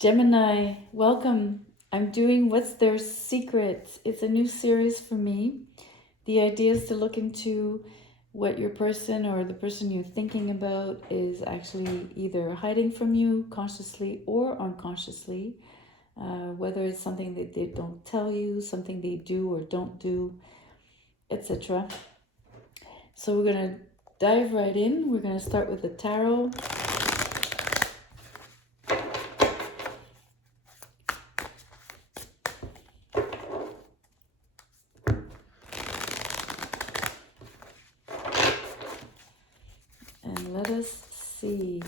Gemini, welcome. I'm doing What's Their Secret? It's a new series for me. The idea is to look into what your person or the person you're thinking about is actually either hiding from you consciously or unconsciously, whether it's something that they don't tell you, something they do or don't do, etc. So we're going to dive right in. We're going to start with the tarot. And let us see.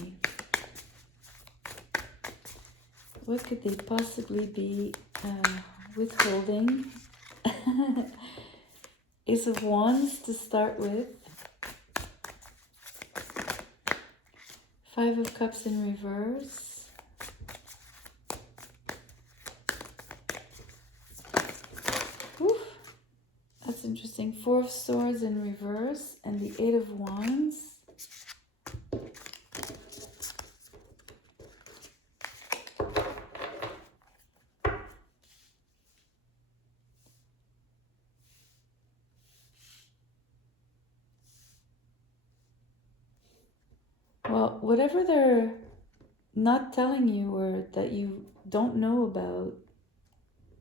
What could they possibly be withholding? Ace of Wands to start with. Five of Cups in reverse. Whew, that's interesting. Four of Swords in reverse and the Eight of Wands. Well, whatever they're not telling you or that you don't know about,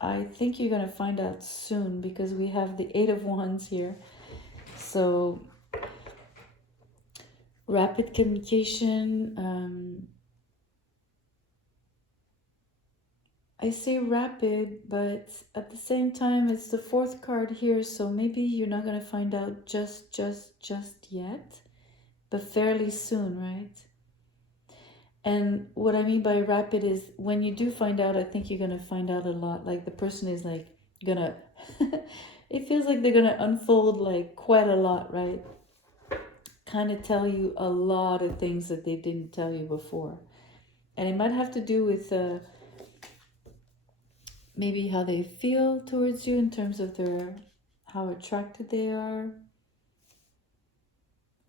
I think you're going to find out soon because we have the Eight of Wands here. So, rapid communication. I say rapid, but at the same time, it's the fourth card here, so maybe you're not going to find out just yet, but fairly soon, right? And what I mean by rapid is when you do find out, I think you're going to find out a lot. Like the person is like gonna, it feels like they're going to unfold like quite a lot, right? Kind of tell you a lot of things that they didn't tell you before. And it might have to do with maybe how they feel towards you in terms of how attracted they are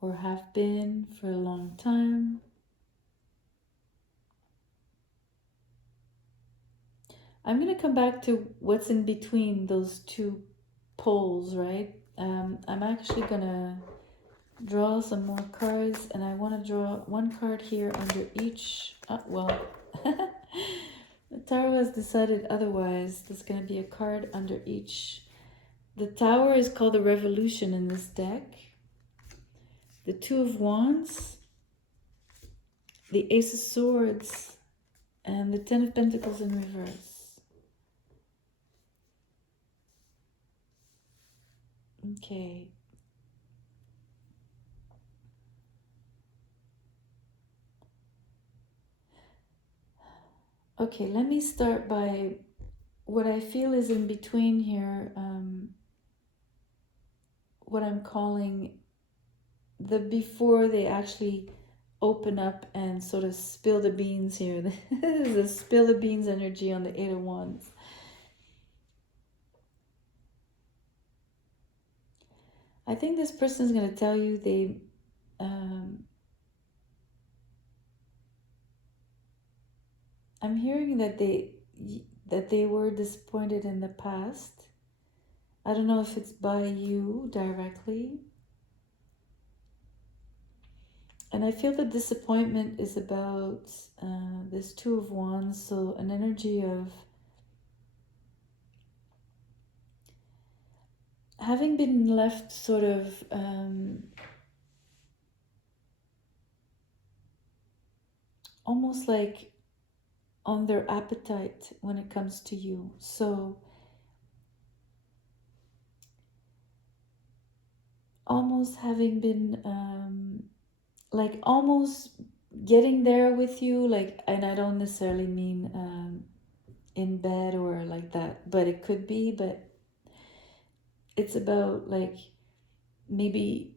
or have been for a long time. I'm going to come back to what's in between those two poles, right? I'm actually going to draw some more cards, and I want to draw one card here under each. The tarot has decided otherwise. There's going to be a card under each. The Tower is called the Revolution in this deck. The Two of Wands, the Ace of Swords, and the Ten of Pentacles in reverse. Okay. Okay, let me start by what I feel is in between here, what I'm calling the before they actually open up and sort of spill the beans here. The spill the beans energy on the Eight of Wands. I think this person is going to tell you I'm hearing that they were disappointed in the past. I don't know if it's by you directly. And I feel the disappointment is about this Two of Wands, so an energy of having been left sort of almost like on their appetite when it comes to you. So almost having been like almost getting there with you, like, and I don't necessarily mean in bed or like that, but it could be, but it's about like maybe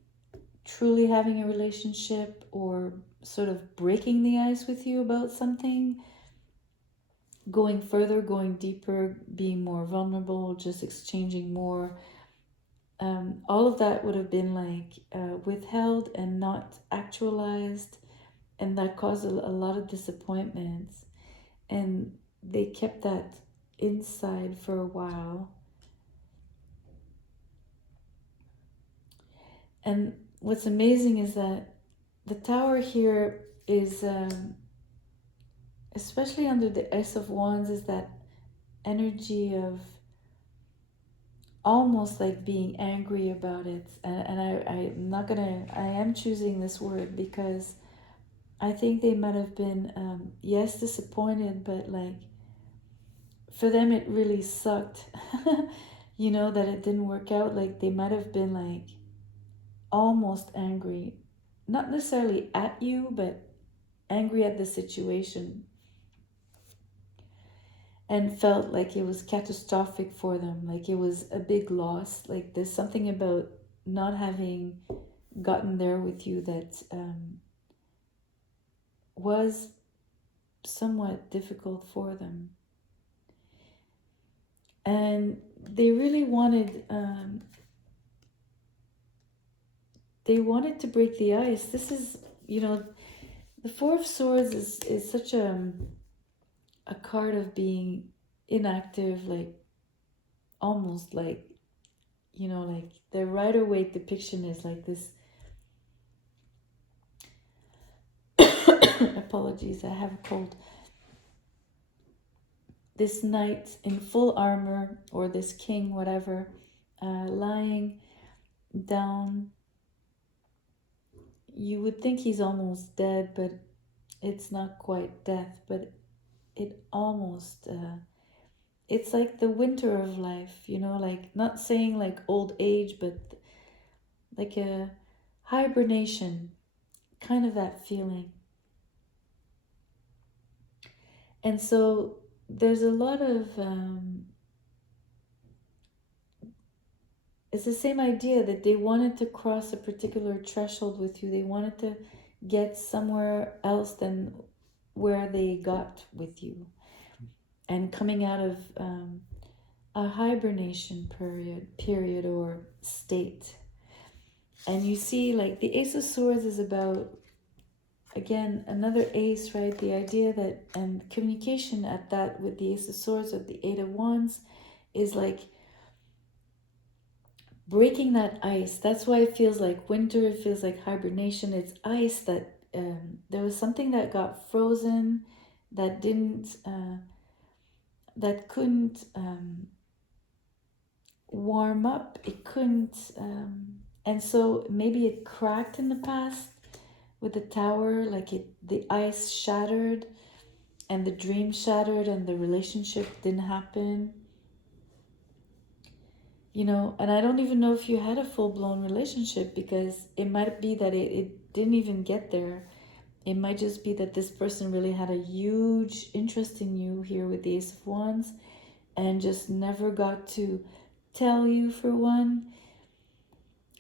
truly having a relationship or sort of breaking the ice with you about something, going further, going deeper, being more vulnerable, just exchanging more. All of that would have been like withheld and not actualized, and that caused a lot of disappointments. and they kept that inside for a while. And what's amazing is that the Tower here is, especially under the Ace of Wands, is that energy of almost like being angry about it. And I'm not gonna, I am choosing this word because I think they might have been, yes, disappointed, but like for them it really sucked, you know, that it didn't work out. Like they might have been like almost angry, not necessarily at you, but angry at the situation, and felt like it was catastrophic for them, like it was a big loss. Like there's something about not having gotten there with you that was somewhat difficult for them. And they really wanted, they wanted to break the ice. This is, you know, the Four of Swords is such a card of being inactive, like almost like, you know, like the Rider-Waite depiction is like this. Apologies, I have a cold. This knight in full armor, or this king, whatever, lying down. You would think he's almost dead, but it's not quite death, but it almost, it's like the winter of life, you know, like not saying like old age, but like a hibernation, kind of that feeling. And so there's a lot of, it's the same idea that they wanted to cross a particular threshold with you. They wanted to get somewhere else than where they got with you. And coming out of a hibernation period or state. And you see, like the Ace of Swords is about, again, another ace, right? The idea that, and communication at that with the Ace of Swords or the Eight of Wands is like breaking that ice. That's why it feels like winter, it feels like hibernation. It's ice that there was something that got frozen, that didn't, that couldn't warm up. It couldn't, and so maybe it cracked in the past with the tower, like the ice shattered and the dream shattered and the relationship didn't happen. You know, and I don't even know if you had a full-blown relationship, because it might be that it didn't even get there. It might just be that this person really had a huge interest in you here with the Ace of Wands and just never got to tell you, for one.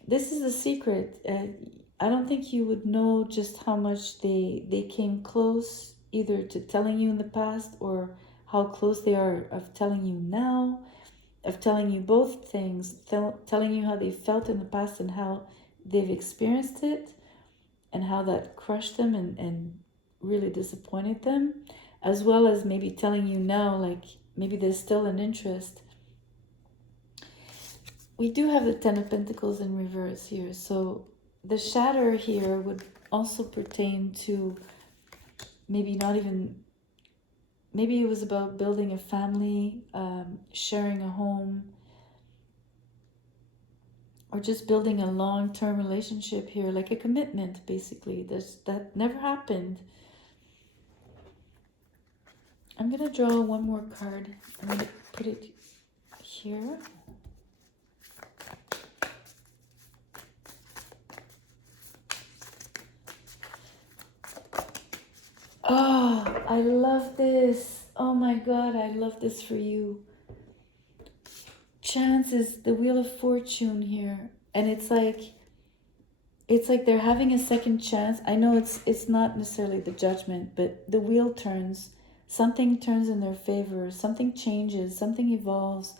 This is a secret. I don't think you would know just how much they came close either to telling you in the past, or how close they are of telling you now, of telling you both things, telling you how they felt in the past and how they've experienced it and how that crushed them and really disappointed them, as well as maybe telling you now, like maybe there's still an interest. We do have the Ten of Pentacles in reverse here, so the shatter here would also pertain to maybe not even, maybe it was about building a family, sharing a home, or just building a long-term relationship here, like a commitment, basically. That never happened. I'm gonna draw one more card. I'm gonna put it here. Oh, I love this. Oh my God, I love this for you. Chance is the Wheel of Fortune here, and it's like they're having a second chance. I know it's not necessarily the Judgment, but the wheel turns. Something turns in their favor. Something changes. Something evolves.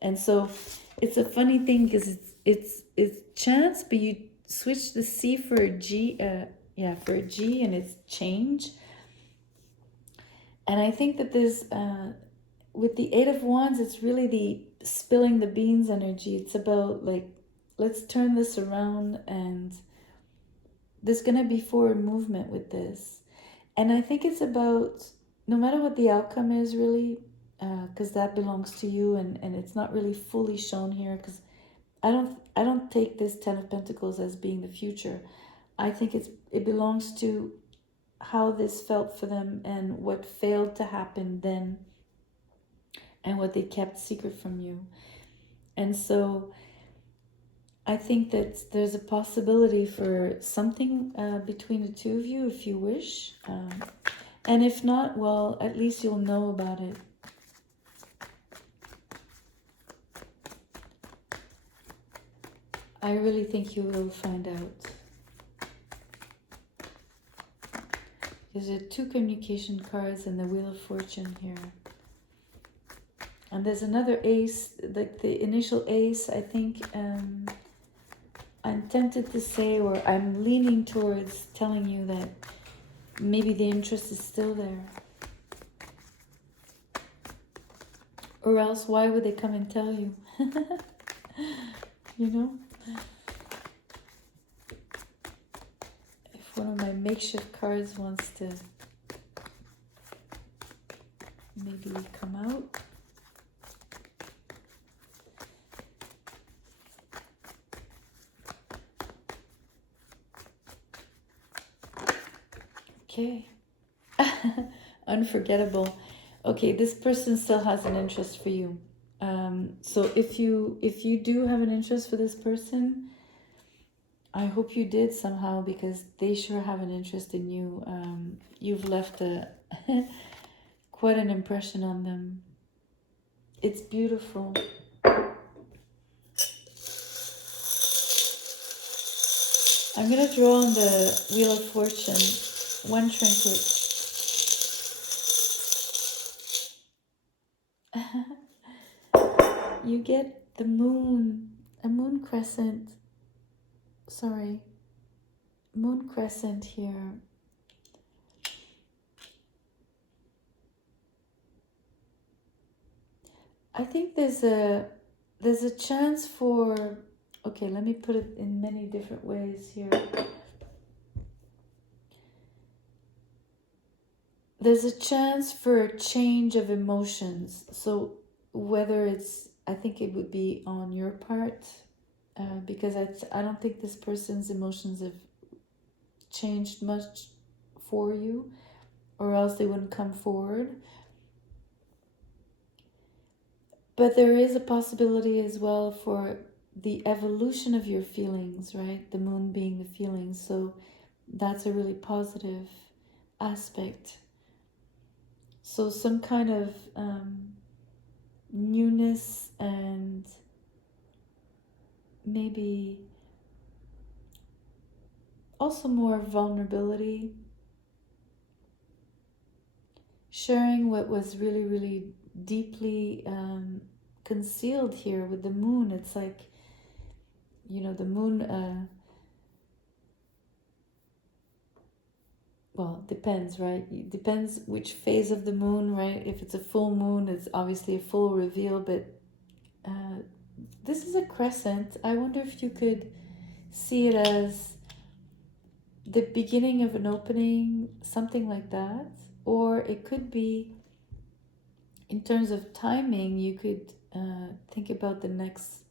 And so it's a funny thing because it's chance, but you switch the C for a G, for a G, and it's change. And I think that this, with the Eight of Wands, it's really the spilling the beans energy. It's about like, let's turn this around, and there's going to be forward movement with this. And I think it's about, no matter what the outcome is, really, because that belongs to you, and it's not really fully shown here, because I don't take this Ten of Pentacles as being the future. I think it belongs to how this felt for them and what failed to happen then and what they kept secret from you. And so I think that there's a possibility for something between the two of you if you wish. And if not, well, at least you'll know about it. I really think you will find out. There's two communication cards and the Wheel of Fortune here. And there's another ace, like the initial ace, I think. I'm tempted to say, or I'm leaning towards telling you that maybe the interest is still there. Or else, why would they come and tell you? You know? If one of my makeshift cards wants to maybe come out. Okay. Unforgettable. Okay, this person still has an interest for you. So if you do have an interest for this person, I hope you did somehow, because they sure have an interest in you. You've left a quite an impression on them. It's beautiful. I'm gonna draw on the Wheel of Fortune one trinket. You get the moon, a moon crescent. Sorry, moon crescent here. I think there's a chance for, okay, let me put it in many different ways here. There's a chance for a change of emotions. So whether it's, I think it would be on your part, because I don't think this person's emotions have changed much for you, or else they wouldn't come forward. But there is a possibility as well for the evolution of your feelings, right? The moon being the feelings. So that's a really positive aspect. So some kind of newness and maybe also more vulnerability. Sharing what was really, really deeply concealed here with the moon. It's like, you know, the moon, well, depends, right? It depends which phase of the moon, right? If it's a full moon, it's obviously a full reveal, but this is a crescent. I wonder if you could see it as the beginning of an opening, something like that. Or it could be, in terms of timing, you could think about the next,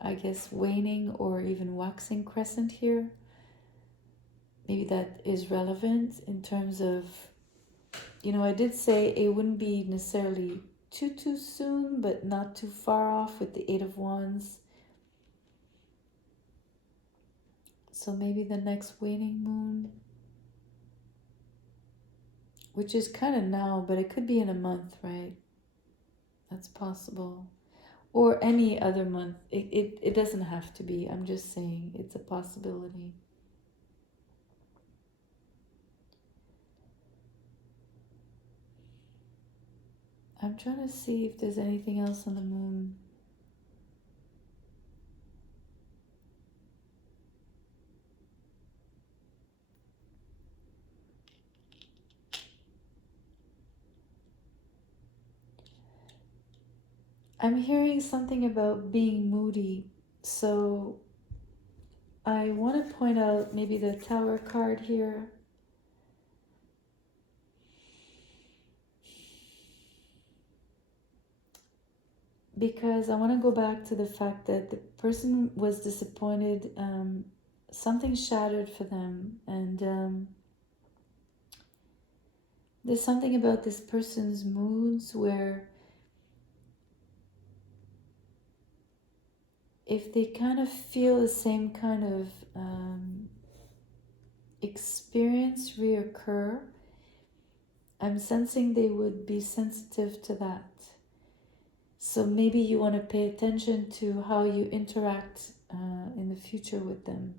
I guess, waning or even waxing crescent here. Maybe that is relevant in terms of, you know, I did say it wouldn't be necessarily too soon, but not too far off with the Eight of Wands. So maybe the next waning moon, which is kind of now, but it could be in a month, right? That's possible. Or any other month. It doesn't have to be. I'm just saying it's a possibility. I'm trying to see if there's anything else on the moon. I'm hearing something about being moody. So I want to point out maybe the Tower card here. Because I want to go back to the fact that the person was disappointed. Something shattered for them. And there's something about this person's moods where if they kind of feel the same kind of experience reoccur, I'm sensing they would be sensitive to that. So maybe you want to pay attention to how you interact in the future with them.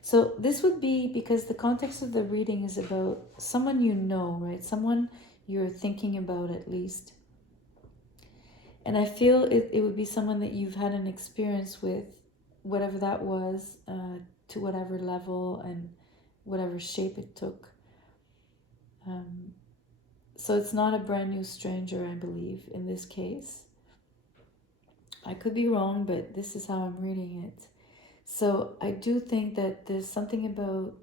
So this would be because the context of the reading is about someone you know, right? Someone you're thinking about at least. And I feel it would be someone that you've had an experience with, whatever that was, to whatever level and whatever shape it took. So it's not a brand new stranger, I believe, in this case. I could be wrong, but this is how I'm reading it. So I do think that there's something about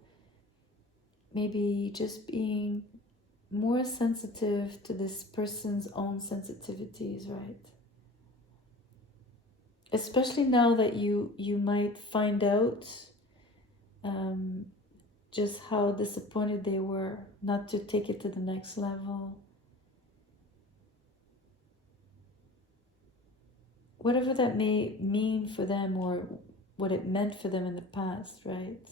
maybe just being more sensitive to this person's own sensitivities, right? Especially now that you might find out just how disappointed they were not to take it to the next level. Whatever that may mean for them or what it meant for them in the past, right?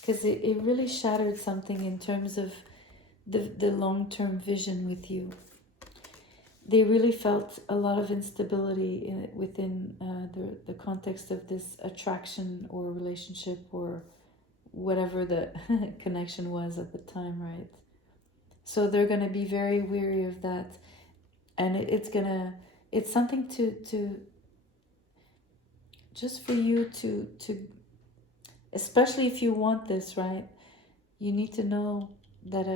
Because it really shattered something in terms of the long-term vision with you. They really felt a lot of instability within the context of this attraction or relationship or whatever the connection was at the time, right? So they're going to be very weary of that. And it's something to just for you to especially if you want this, right? You need to know that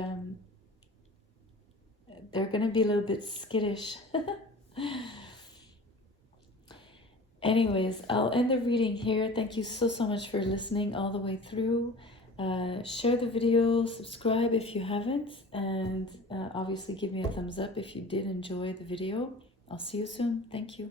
they're going to be a little bit skittish. Anyways, I'll end the reading here. Thank you so much for listening all the way through. Share the video, subscribe if you haven't, and obviously give me a thumbs up if you did enjoy the video. I'll see you soon. Thank you.